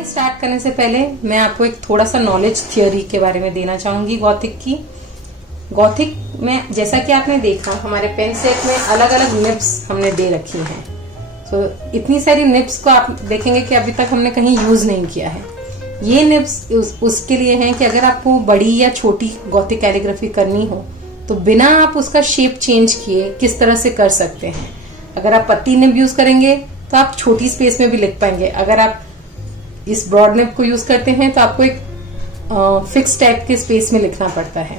ये स्टार्ट करने से पहले मैं आपको एक थोड़ा सा नॉलेज थियोरी के बारे में देना चाहूंगी गॉथिक की। गॉथिक में जैसा कि आपने देखा हमारे पेन सेट में अलग अलग निब्स हमने दे रखी हैं। तो इतनी सारी निब्स को आप देखेंगे कि अभी तक हमने कहीं यूज नहीं किया है। ये निब्स उसके लिए हैं कि अगर आपको बड़ी या छोटी गॉथिक कैलीग्राफी करनी हो तो बिना आप उसका शेप चेंज किए किस तरह से कर सकते हैं। अगर आप पत्ती निब यूज करेंगे तो आप छोटी स्पेस में भी लिख पाएंगे। अगर आप इस ब्रॉड निब को यूज करते हैं तो आपको एक फिक्स टाइप के स्पेस में लिखना पड़ता है।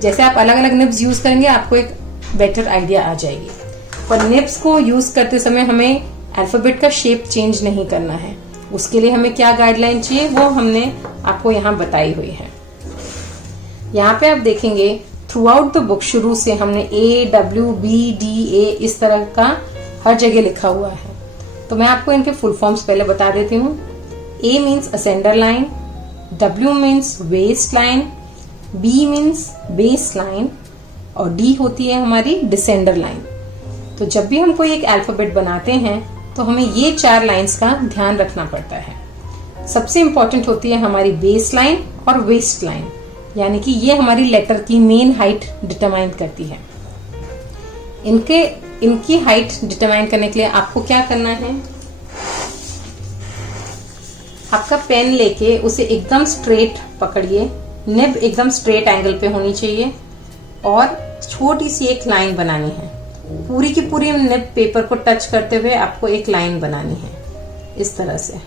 जैसे आप अलग अलग निब्स यूज करेंगे आपको एक बेटर आइडिया आ जाएगी। पर निब्स को यूज करते समय हमें अल्फाबेट का शेप चेंज नहीं करना है। उसके लिए हमें क्या गाइडलाइन चाहिए वो हमने आपको यहाँ बताई हुई है। यहाँ पे आप देखेंगे थ्रू आउट द बुक शुरू से हमने AWBDA इस तरह का हर जगह लिखा हुआ है। तो मैं आपको इनके फुल फॉर्म्स पहले बता देती हूँ। A means ascender line, W means waist line, B means base line और D होती है हमारी डिसेंडर लाइन। तो जब भी हम कोई एक अल्फाबेट बनाते हैं तो हमें ये 4 लाइंस का ध्यान रखना पड़ता है। सबसे इंपॉर्टेंट होती है हमारी बेस लाइन और वेस्ट लाइन, यानी कि ये हमारी लेटर की मेन हाइट डिटरमाइन करती है। इनकी हाइट डिटरमाइन करने के लिए आपको क्या करना है, आपका पेन लेके उसे एकदम स्ट्रेट पकड़िए। निब एकदम स्ट्रेट एंगल पे होनी चाहिए और छोटी सी एक लाइन बनानी है। पूरी की पूरी निब पेपर को टच करते हुए आपको एक लाइन बनानी है। इस तरह से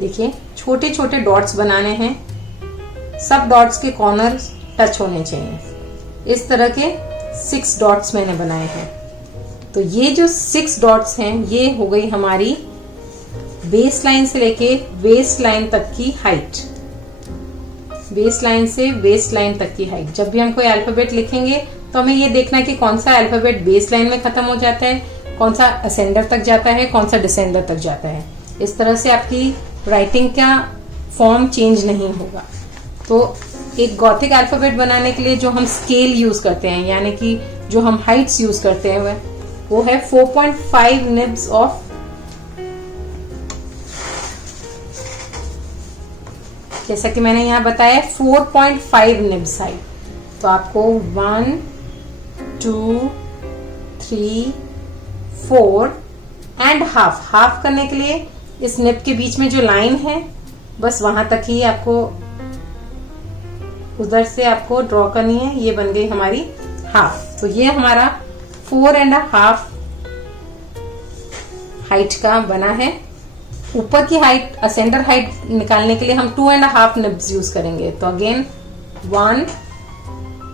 देखिए छोटे छोटे डॉट्स बनाने हैं। सब डॉट्स के कॉर्नर्स टच होने चाहिए। इस तरह के 6 डॉट्स मैंने बनाए हैं। तो ये जो 6 डॉट्स हैं ये हो गई हमारी बेस लाइन से लेके वेस्ट लाइन तक की हाइट। बेस लाइन से वेस्ट लाइन तक की हाइट। जब भी हम कोई अल्फाबेट लिखेंगे तो हमें ये देखना है कि कौन सा अल्फाबेट बेस लाइन में खत्म हो जाता है, कौन सा असेंडर तक जाता है, कौन सा डिसेंडर तक जाता है। इस तरह से आपकी राइटिंग का फॉर्म चेंज नहीं होगा। तो एक गॉथिक अल्फाबेट बनाने के लिए जो हम स्केल यूज करते हैं, यानी कि जो हम हाइट्स यूज करते हैं वो है 4.5 निब्स ऑफ जैसा कि मैंने यहाँ बताया 4.5 निब्स हाइट। तो आपको 1 2 3 4 एंड हाफ करने के लिए इस निब के बीच में जो लाइन है बस वहां तक ही आपको उधर से आपको ड्रॉ करनी है। ये बन गई हमारी हाफ। तो ये हमारा 4.5 हाइट का बना है। ऊपर की हाइट असेंडर हाइट निकालने के लिए हम 2.5 निब्स यूज करेंगे। तो अगेन 1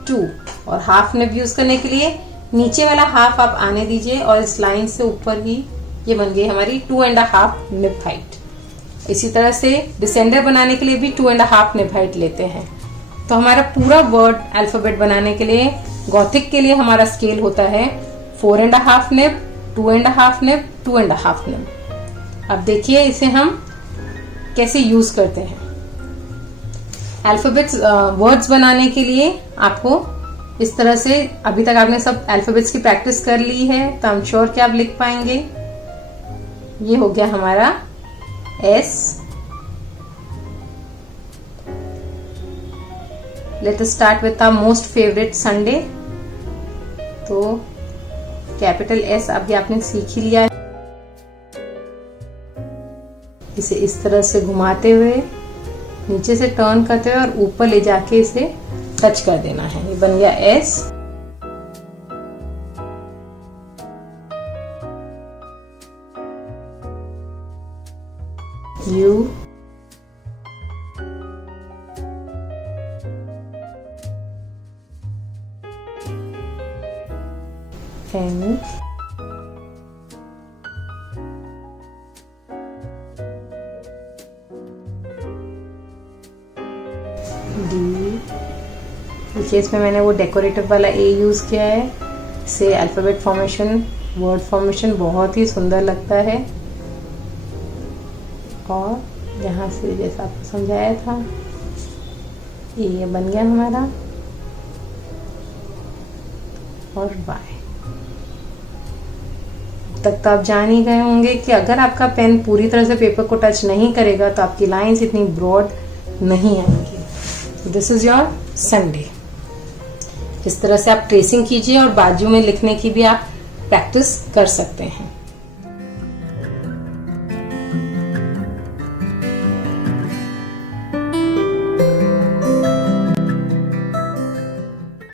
2 और हाफ निब यूज करने के लिए नीचे वाला हाफ आप आने दीजिए और इस लाइन से ऊपर ही ये बन गई हमारी 2.5 निब हाइट। इसी तरह से डिसेंडर बनाने के लिए भी 2.5 निब हाइट लेते हैं। तो हमारा पूरा वर्ड अल्फाबेट बनाने के लिए गॉथिक के लिए हमारा स्केल होता है 4.5 निब, 2.5 निब, 2.5 निब। अब देखिए इसे हम कैसे यूज करते हैं। अल्फाबेट्स वर्ड्स बनाने के लिए आपको इस तरह से, अभी तक आपने सब अल्फाबेट्स की प्रैक्टिस कर ली है तो आई एम श्योर कि आप लिख पाएंगे। ये हो गया हमारा S। Let us start with our most favourite Sunday. तो कैपिटल S अभी आपने सीख ही लिया है। इसे इस तरह से घुमाते हुए नीचे से टर्न करते हुए और ऊपर ले जाके इसे टच कर देना है। ये बन गया S। U N देखिए इसमें मैंने वो डेकोरेटिव वाला A यूज किया है। इससे अल्फाबेट फॉर्मेशन, वर्ड फॉर्मेशन बहुत ही सुंदर लगता है। और यहाँ से जैसा आपको समझाया था ये बन गया हमारा और Y। तक तो आप जान ही गए होंगे कि अगर आपका पेन पूरी तरह से पेपर को टच नहीं करेगा तो आपकी लाइंस इतनी ब्रॉड नहीं आएंगी। This is your Sunday. इस तरह से आप ट्रेसिंग कीजिए और बाजू में लिखने की भी आप प्रैक्टिस कर सकते हैं।